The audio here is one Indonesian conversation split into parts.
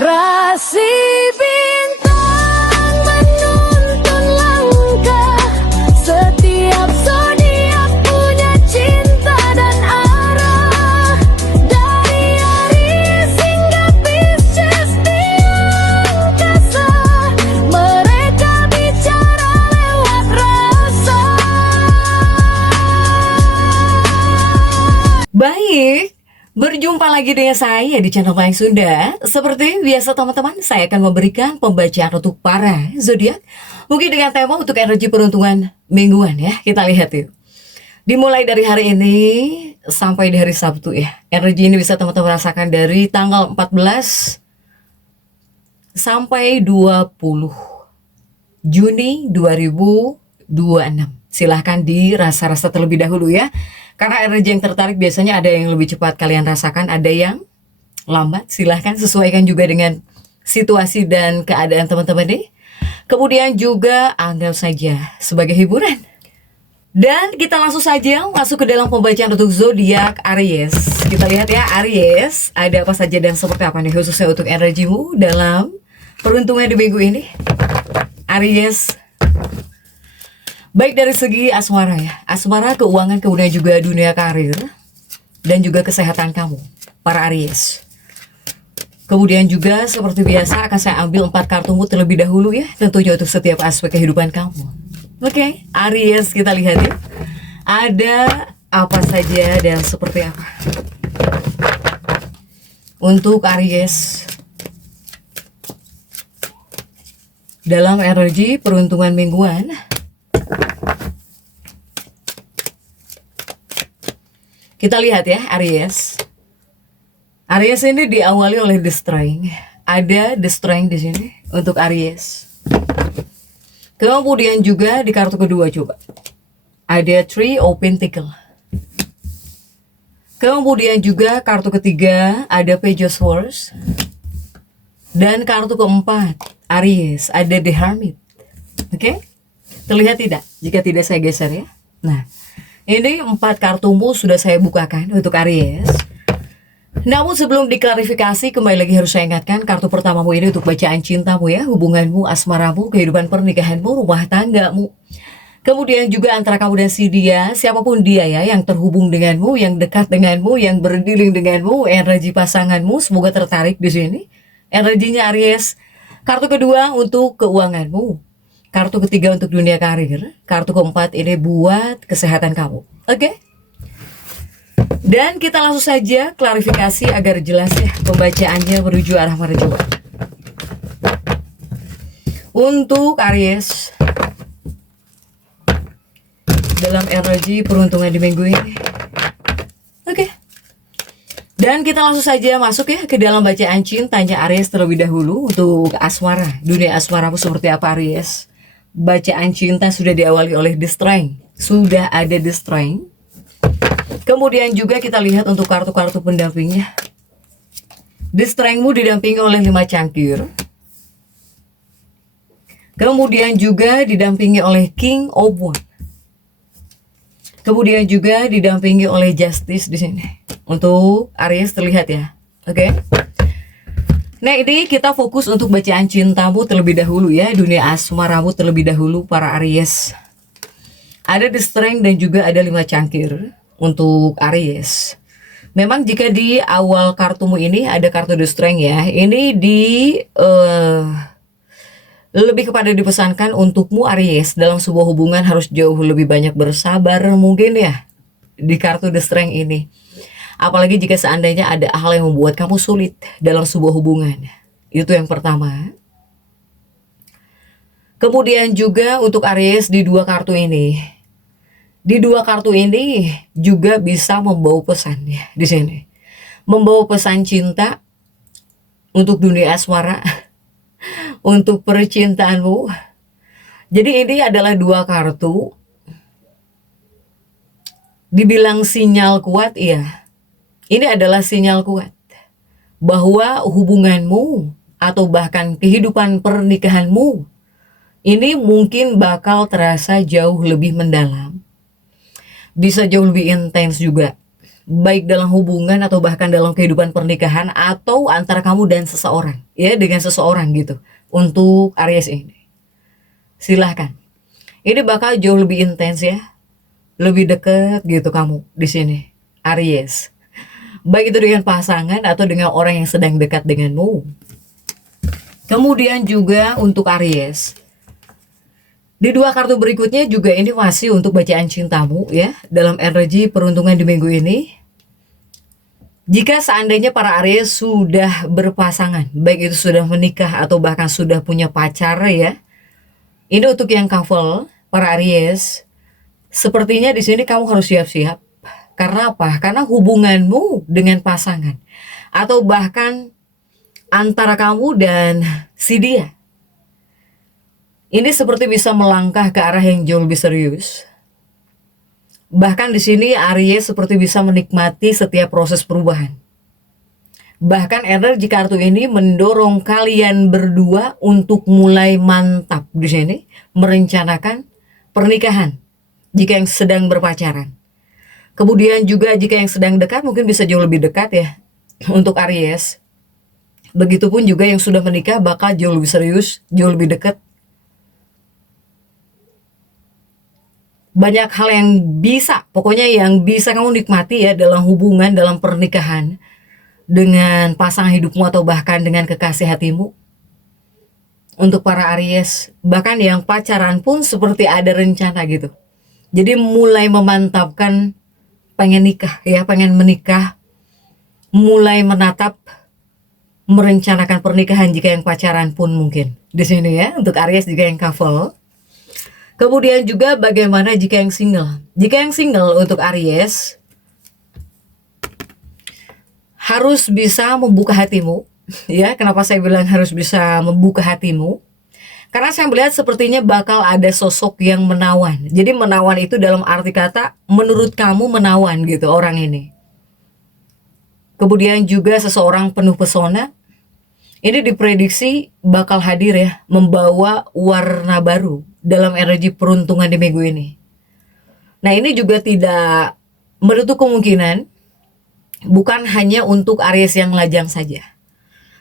Rasi bintang menuntun langkah, setiap zodiak punya cinta dan arah. Dari Aries hingga Pisces di angkasa, mereka bicara lewat rasa. Baik, berjumpa lagi dengan saya di channel Mayang Sunda. Seperti biasa teman-teman, saya akan memberikan pembacaan untuk para zodiak. Mungkin dengan tema untuk energi peruntungan mingguan ya. Kita lihat yuk. Dimulai dari hari ini sampai di hari Sabtu ya. Energi ini bisa teman-teman rasakan dari tanggal 14 sampai 20 Juni 2026. Silahkan dirasa-rasa terlebih dahulu ya. Karena energi yang tertarik biasanya ada yang lebih cepat kalian rasakan, ada yang lambat. Silahkan sesuaikan juga dengan situasi dan keadaan teman-teman nih. Kemudian juga anggap saja sebagai hiburan. Dan kita langsung saja masuk ke dalam pembacaan untuk zodiak Aries. Kita lihat ya Aries, ada apa saja dan seperti apa nih khususnya untuk energimu dalam peruntungan di minggu ini. Aries. Baik dari segi asmara ya, asmara, keuangan, kemudian juga dunia karir, dan juga kesehatan kamu, para Aries. Kemudian juga seperti biasa akan saya ambil 4 kartumu terlebih dahulu ya, tentunya untuk setiap aspek kehidupan kamu. Oke, Aries kita lihat ya, ada apa saja dan seperti apa. Untuk Aries, dalam energi peruntungan mingguan, kita lihat ya Aries. Aries ini diawali oleh The Strength. Ada The Strength di sini untuk Aries. Kemudian juga di kartu kedua coba. Ada Three of Pentacles. Kemudian juga kartu ketiga ada Page of Swords. Dan kartu keempat Aries ada The Hermit. Oke? Terlihat tidak? Jika tidak saya geser ya. Nah, ini 4 kartumu sudah saya bukakan untuk Aries. Namun sebelum diklarifikasi, kembali lagi harus saya ingatkan, kartu pertamamu ini untuk bacaan cintamu ya, hubunganmu, asmaramu, kehidupan pernikahanmu, rumah tanggamu. Kemudian juga antara kamu dan si dia, siapapun dia ya, yang terhubung denganmu, yang dekat denganmu, yang berdiling denganmu, energi pasanganmu, semoga tertarik di sini. Energinya Aries. Kartu kedua untuk keuanganmu. Kartu ketiga untuk dunia karir. Kartu keempat ini buat kesehatan kamu. Oke? Dan kita langsung saja klarifikasi agar jelas ya pembacaannya menuju arah mana coba. Untuk Aries, dalam energi peruntungan di minggu ini. Oke. Dan kita langsung saja masuk ya ke dalam bacaan cintanya Aries terlebih dahulu. Untuk asmara, dunia asmaramu seperti apa Aries? Bacaan cinta sudah diawali oleh The Strength. Sudah ada The Strength. Kemudian juga kita lihat untuk kartu-kartu pendampingnya. The Strength-mu didampingi oleh 5 cangkir. Kemudian juga didampingi oleh King of Wands. Kemudian juga didampingi oleh Justice di sini. Untuk Aries terlihat ya. Oke. Nah ini kita fokus untuk bacaan cintamu terlebih dahulu ya, dunia asmaramu terlebih dahulu para Aries. Ada The Strength dan juga ada 5 cangkir untuk Aries. Memang jika di awal kartumu ini ada kartu The Strength ya, ini lebih kepada dipesankan untukmu Aries dalam sebuah hubungan harus jauh lebih banyak bersabar mungkin ya di kartu The Strength ini. Apalagi jika seandainya ada hal yang membuat kamu sulit dalam sebuah hubungan. Itu yang pertama. Kemudian juga untuk Aries di 2 kartu ini. Di 2 kartu ini juga bisa membawa pesan ya di sini. Membawa pesan cinta untuk dunia asmara, untuk percintaanmu. Jadi ini adalah 2 kartu. Dibilang sinyal kuat ya. Ini adalah sinyal kuat bahwa hubunganmu atau bahkan kehidupan pernikahanmu ini mungkin bakal terasa jauh lebih mendalam, bisa jauh lebih intens juga baik dalam hubungan atau bahkan dalam kehidupan pernikahan atau antara kamu dan seseorang, ya, dengan seseorang gitu. Untuk Aries ini, silahkan. Ini bakal jauh lebih intens ya, lebih deket gitu kamu di sini, Aries. Baik itu dengan pasangan atau dengan orang yang sedang dekat denganmu. Kemudian juga untuk Aries, di dua kartu berikutnya juga ini masih untuk bacaan cintamu ya, dalam energi peruntungan di minggu ini. Jika seandainya para Aries sudah berpasangan, baik itu sudah menikah atau bahkan sudah punya pacar ya, ini untuk yang couple, para Aries, sepertinya di sini kamu harus siap-siap. Karena apa? Karena hubunganmu dengan pasangan atau bahkan antara kamu dan si dia, ini seperti bisa melangkah ke arah yang jauh lebih serius. Bahkan di sini Aries seperti bisa menikmati setiap proses perubahan. Bahkan energi kartu ini mendorong kalian berdua untuk mulai mantap di sini, merencanakan pernikahan jika yang sedang berpacaran. Kemudian juga jika yang sedang dekat mungkin bisa jauh lebih dekat ya untuk Aries. Begitupun juga yang sudah menikah bakal jauh lebih serius, jauh lebih dekat. Banyak hal yang bisa, pokoknya yang bisa kamu nikmati ya dalam hubungan, dalam pernikahan dengan pasangan hidupmu atau bahkan dengan kekasih hatimu. Untuk para Aries, bahkan yang pacaran pun seperti ada rencana gitu. Jadi mulai memantapkan pengen nikah ya, pengen menikah, mulai menatap, merencanakan pernikahan jika yang pacaran pun mungkin di sini ya untuk Aries jika yang couple. Kemudian juga bagaimana jika yang single? Jika yang single untuk Aries harus bisa membuka hatimu ya. Kenapa saya bilang harus bisa membuka hatimu? Karena saya melihat sepertinya bakal ada sosok yang menawan. Jadi menawan itu dalam arti kata menurut kamu menawan gitu orang ini. Kemudian juga seseorang penuh pesona. Ini diprediksi bakal hadir ya, membawa warna baru dalam energi peruntungan di minggu ini. Nah ini juga tidak menutup kemungkinan bukan hanya untuk Aries yang lajang saja.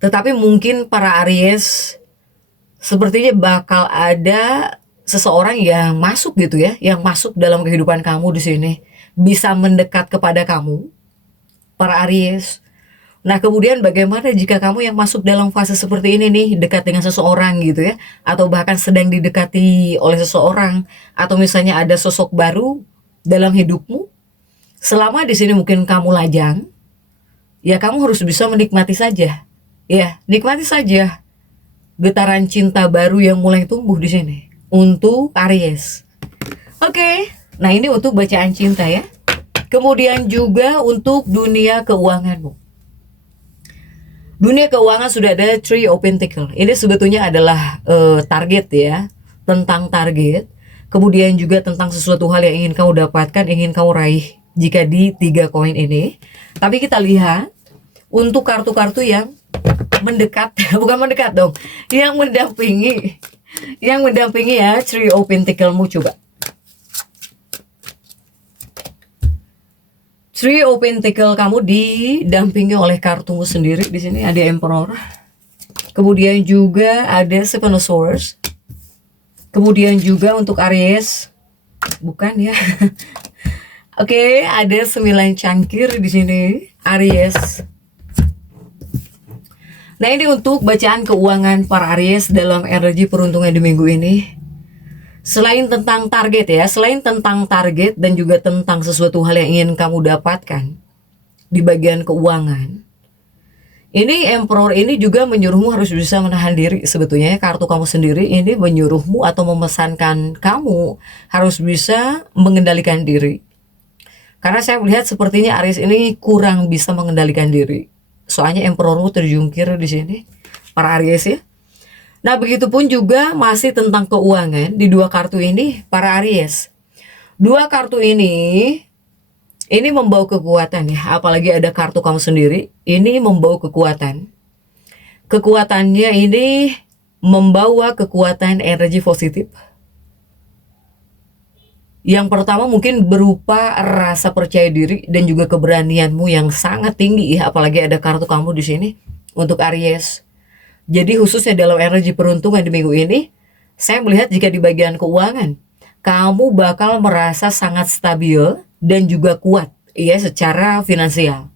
Tetapi mungkin para Aries sepertinya bakal ada seseorang yang masuk gitu ya, yang masuk dalam kehidupan kamu di sini, bisa mendekat kepada kamu, para Aries. Nah kemudian bagaimana jika kamu yang masuk dalam fase seperti ini nih, dekat dengan seseorang gitu ya, atau bahkan sedang didekati oleh seseorang, atau misalnya ada sosok baru dalam hidupmu. Selama di sini mungkin kamu lajang, ya kamu harus bisa menikmati saja, ya nikmati saja getaran cinta baru yang mulai tumbuh di sini untuk Aries. Oke, nah ini untuk bacaan cinta ya. Kemudian juga untuk dunia keuanganmu. Dunia keuangan sudah ada Three of Pentacles. Ini sebetulnya adalah target ya, tentang target. Kemudian juga tentang sesuatu hal yang ingin kamu dapatkan, ingin kamu raih jika di 3 koin ini. Tapi kita lihat untuk kartu-kartu yang mendekat, bukan mendekat dong, yang mendampingi ya Three of Pentaclesmu. Coba Three of Pentacles kamu didampingi oleh kartumu sendiri. Di sini ada Emperor. Kemudian juga ada Seven of Swords. Kemudian juga untuk Aries, bukan ya. Oke, ada 9 cangkir di sini, Aries. Nah, ini untuk bacaan keuangan para Aries dalam energi peruntungan di minggu ini. Selain tentang target ya, selain tentang target dan juga tentang sesuatu hal yang ingin kamu dapatkan di bagian keuangan, ini Emperor ini juga menyuruhmu harus bisa menahan diri. Sebetulnya kartu kamu sendiri ini menyuruhmu atau memesankan kamu harus bisa mengendalikan diri. Karena saya melihat sepertinya Aries ini kurang bisa mengendalikan diri. Soalnya Emperormu terjungkir di sini, para Aries ya. Nah, begitupun juga masih tentang keuangan di 2 kartu ini, para Aries. 2 kartu ini membawa kekuatan ya, apalagi ada kartu kamu sendiri, ini membawa kekuatan. Kekuatannya ini membawa kekuatan energi positif. Yang pertama mungkin berupa rasa percaya diri dan juga keberanianmu yang sangat tinggi ya, apalagi ada kartu kamu di sini untuk Aries. Jadi khususnya dalam energi peruntungan di minggu ini, saya melihat jika di bagian keuangan, kamu bakal merasa sangat stabil dan juga kuat ya secara finansial.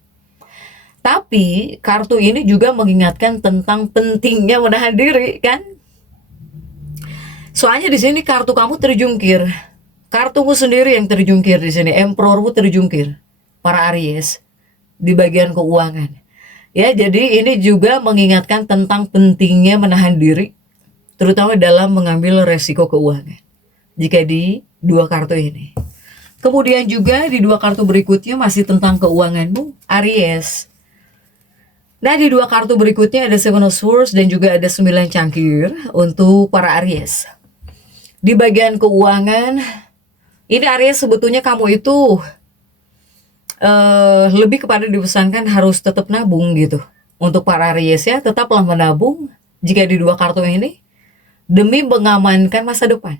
Tapi kartu ini juga mengingatkan tentang pentingnya menahan diri kan? Soalnya di sini kartu kamu terjungkir. Kartumu sendiri yang terjungkir di sini, Emperormu terjungkir. Para Aries di bagian keuangan. Ya, jadi ini juga mengingatkan tentang pentingnya menahan diri, terutama dalam mengambil resiko keuangan. Jika di dua kartu ini. Kemudian juga di dua kartu berikutnya masih tentang keuanganmu, Aries. Nah, di dua kartu berikutnya ada Seven of Swords dan juga ada 9 cangkir untuk para Aries. Di bagian keuangan, ini Aries sebetulnya kamu itu lebih kepada dipesankan harus tetap nabung gitu. Untuk para Aries ya, tetaplah menabung jika di dua kartu ini demi mengamankan masa depan.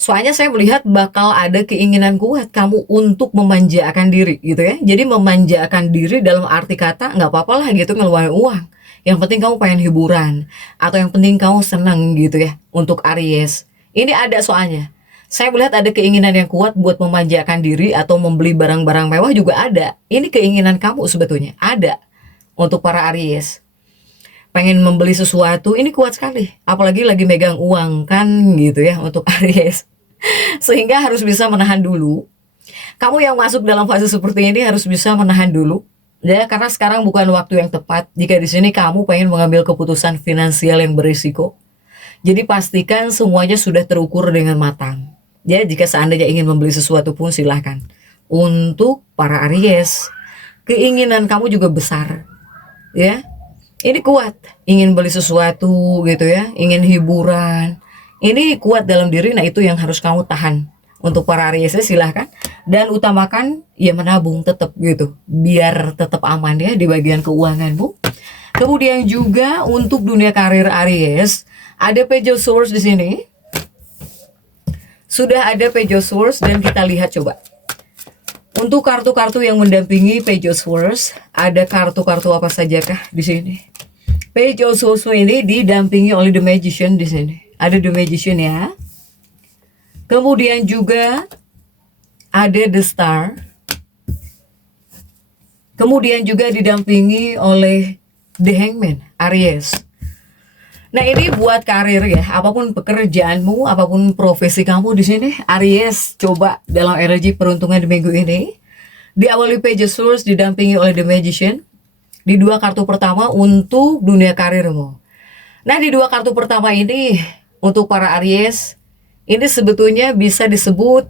Soalnya saya melihat bakal ada keinginan kuat kamu untuk memanjakan diri gitu ya. Jadi memanjakan diri dalam arti kata nggak apa-apa lah gitu ngeluarin uang. Yang penting kamu pengen hiburan atau yang penting kamu seneng gitu ya untuk Aries. Ini ada soalnya. Saya melihat ada keinginan yang kuat buat memanjakan diri atau membeli barang-barang mewah juga ada. Ini keinginan kamu sebetulnya ada untuk para Aries. Pengen membeli sesuatu ini kuat sekali. Apalagi lagi megang uang kan gitu ya untuk Aries. Sehingga harus bisa menahan dulu. Kamu yang masuk dalam fase seperti ini harus bisa menahan dulu. Ya, karena sekarang bukan waktu yang tepat jika di sini kamu pengen mengambil keputusan finansial yang berisiko. Jadi pastikan semuanya sudah terukur dengan matang. Ya, jika seandainya ingin membeli sesuatu pun silahkan. Untuk para Aries, keinginan kamu juga besar. Ya, ini kuat. Ingin beli sesuatu gitu ya, ingin hiburan. Ini kuat dalam diri, nah itu yang harus kamu tahan. Untuk para Aries silahkan. Dan utamakan ya menabung tetap gitu. Biar tetap aman ya di bagian keuanganmu. Kemudian juga untuk dunia karir Aries, ada Page of Swords di sini. Sudah ada Page of Swords dan kita lihat coba. Untuk kartu-kartu yang mendampingi Page of Swords, ada kartu-kartu apa sajakah di sini? Page of Swords ini didampingi oleh The Magician di sini. Ada The Magician ya. Kemudian juga ada The Star. Kemudian juga didampingi oleh The Hangman, Aries. Nah, ini buat karir ya, apapun pekerjaanmu, apapun profesi kamu di sini, Aries coba dalam energi peruntungan di minggu ini. Diawali Page of Swords didampingi oleh The Magician. Di dua kartu pertama untuk dunia karirmu. Nah, di dua kartu pertama ini untuk para Aries, ini sebetulnya bisa disebut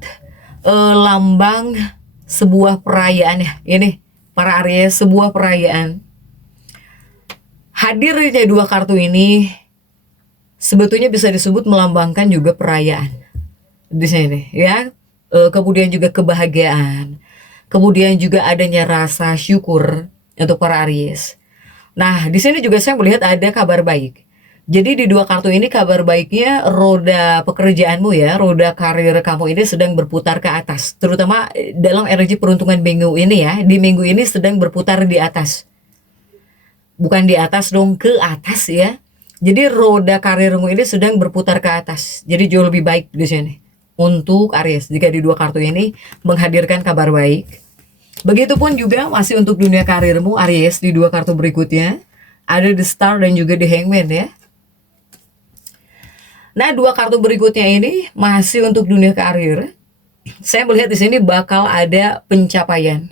lambang sebuah perayaan ya. Ini para Aries, sebuah perayaan. Hadirnya dua kartu ini sebetulnya bisa disebut melambangkan juga perayaan di sini ya. Kemudian juga kebahagiaan. Kemudian juga adanya rasa syukur untuk para Aries. Nah, di sini juga saya melihat ada kabar baik. Jadi di dua kartu ini kabar baiknya roda pekerjaanmu ya, roda karir kamu ini sedang berputar ke atas. Terutama dalam energi peruntungan minggu ini ya, di minggu ini sedang berputar di atas. Bukan di atas dong, ke atas ya. Jadi roda karirmu ini sedang berputar ke atas. Jadi jauh lebih baik di sini. Untuk Aries, jika di dua kartu ini menghadirkan kabar baik. Begitupun juga masih untuk dunia karirmu Aries di dua kartu berikutnya. Ada The Star dan juga The Hangman ya. Nah, dua kartu berikutnya ini masih untuk dunia karir. Saya melihat di sini bakal ada pencapaian.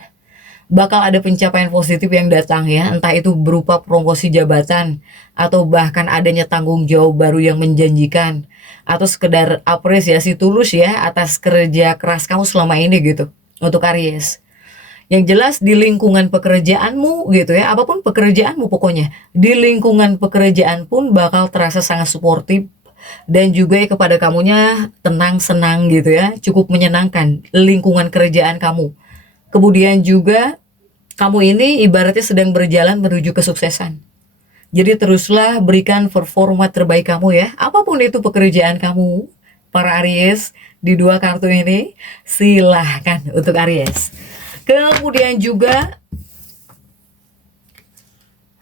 Bakal ada pencapaian positif yang datang ya. Entah itu berupa promosi jabatan atau bahkan adanya tanggung jawab baru yang menjanjikan atau sekedar apresiasi tulus ya atas kerja keras kamu selama ini gitu. Untuk Aries. Yang jelas di lingkungan pekerjaanmu gitu ya, apapun pekerjaanmu pokoknya. Di lingkungan pekerjaan pun bakal terasa sangat suportif. Dan juga kepada kamunya tenang, senang gitu ya. Cukup menyenangkan lingkungan kerjaan kamu. Kemudian juga kamu ini ibaratnya sedang berjalan menuju kesuksesan. Jadi teruslah berikan performa terbaik kamu ya. Apapun itu pekerjaan kamu. para Aries di dua kartu ini. Silahkan untuk Aries. Kemudian juga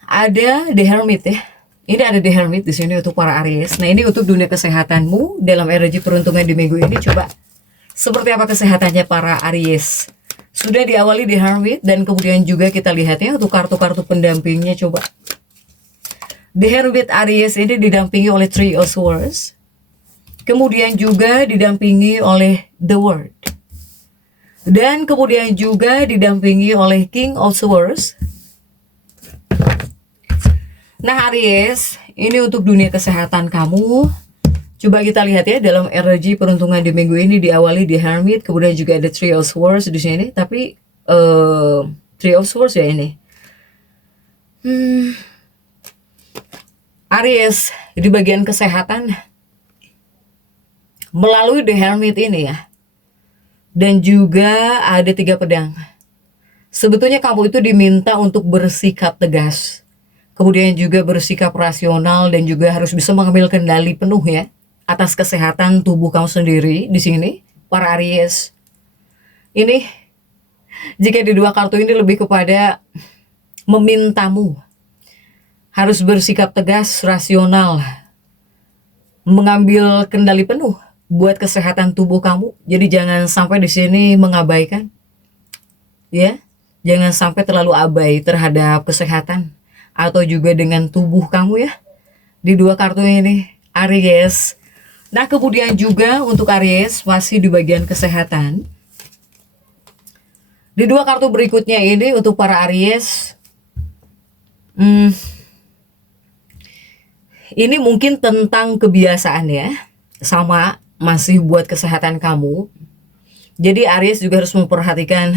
ada The Hermit ya. Ini ada The Hermit di sini untuk para Aries. Nah, ini untuk dunia kesehatanmu dalam energi peruntungan di minggu ini. Coba seperti apa kesehatannya para Aries. Sudah diawali The Hermit dan kemudian juga kita lihat ya untuk kartu-kartu pendampingnya. Coba The Hermit Aries ini didampingi oleh Three of Swords. Kemudian juga didampingi oleh The World. Dan kemudian juga didampingi oleh King of Swords. Nah Aries, ini untuk dunia kesehatan kamu. Coba kita lihat ya dalam energi peruntungan di minggu ini diawali di Hermit, kemudian juga ada Three of Swords di sini. Tapi Three of Swords ya ini. Aries di bagian kesehatan melalui The Hermit ini ya. Dan juga ada 3 pedang. Sebetulnya kamu itu diminta untuk bersikap tegas. Kemudian juga bersikap rasional dan juga harus bisa mengambil kendali penuh ya atas kesehatan tubuh kamu sendiri di sini, para Aries. Ini jika di dua kartu ini lebih kepada memintamu harus bersikap tegas, rasional, mengambil kendali penuh buat kesehatan tubuh kamu. Jadi jangan sampai di sini mengabaikan, ya, jangan sampai terlalu abai terhadap kesehatan atau juga dengan tubuh kamu ya di dua kartu ini Aries. Nah kemudian juga untuk Aries masih di bagian kesehatan di dua kartu berikutnya ini untuk para Aries. Ini mungkin tentang kebiasaan ya, sama masih buat kesehatan kamu. Jadi Aries juga harus memperhatikan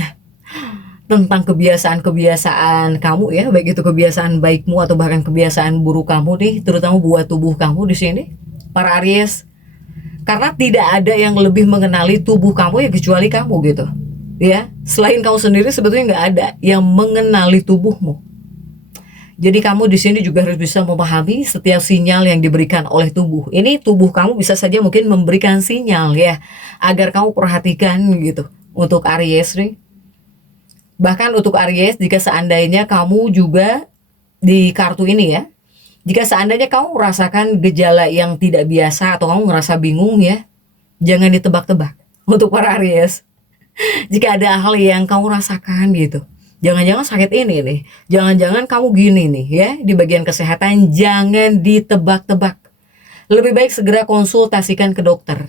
tentang kebiasaan-kebiasaan kamu ya, baik itu kebiasaan baikmu atau bahkan kebiasaan buruk kamu nih, terutama buat tubuh kamu di sini, para Aries. Karena tidak ada yang lebih mengenali tubuh kamu ya kecuali kamu gitu, ya. Selain kamu sendiri sebetulnya nggak ada yang mengenali tubuhmu. Jadi kamu di sini juga harus bisa memahami setiap sinyal yang diberikan oleh tubuh. Ini tubuh kamu bisa saja mungkin memberikan sinyal ya, agar kamu perhatikan gitu untuk Aries nih. Bahkan untuk Aries, jika seandainya kamu juga di kartu ini ya, jika seandainya kamu merasakan gejala yang tidak biasa atau kamu merasa bingung ya, jangan ditebak-tebak untuk para Aries. Jika ada hal yang kamu rasakan gitu, jangan-jangan sakit ini nih, jangan-jangan kamu gini nih ya, di bagian kesehatan jangan ditebak-tebak. Lebih baik segera konsultasikan ke dokter.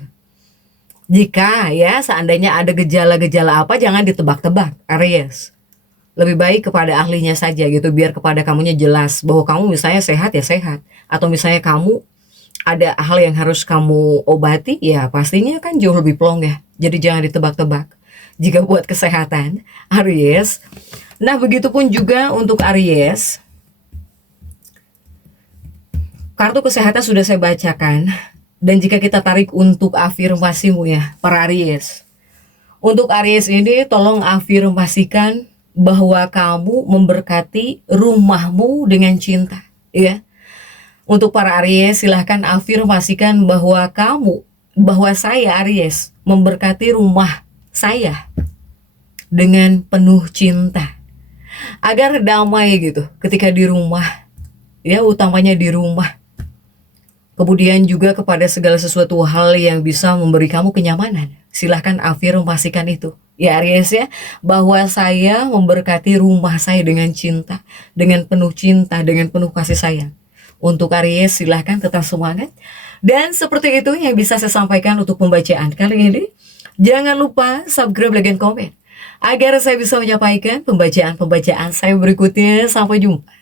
Jika ya seandainya ada gejala-gejala apa, jangan ditebak-tebak Aries. Lebih baik kepada ahlinya saja gitu, biar kepada kamunya jelas bahwa kamu misalnya sehat ya sehat, atau misalnya kamu ada hal yang harus kamu obati ya pastinya kan jauh lebih plong ya. Jadi jangan ditebak-tebak jika buat kesehatan Aries. Nah begitupun juga untuk Aries, kartu kesehatan sudah saya bacakan. Dan jika kita tarik untuk afirmasimu ya, para Aries. Untuk Aries ini tolong afirmasikan bahwa kamu memberkati rumahmu dengan cinta, ya. Untuk para Aries silahkan afirmasikan bahwa saya Aries memberkati rumah saya dengan penuh cinta. Agar damai gitu ketika di rumah, ya utamanya di rumah. Kemudian juga kepada segala sesuatu hal yang bisa memberi kamu kenyamanan. Silahkan afirmasikan itu. Ya Aries ya, bahwa saya memberkati rumah saya dengan cinta, dengan penuh cinta, dengan penuh kasih sayang. Untuk Aries silahkan tetap semangat. Dan seperti itu yang bisa saya sampaikan untuk pembacaan kali ini. Jangan lupa subscribe, like, dan komen, agar saya bisa menyampaikan pembacaan-pembacaan saya berikutnya. Sampai jumpa.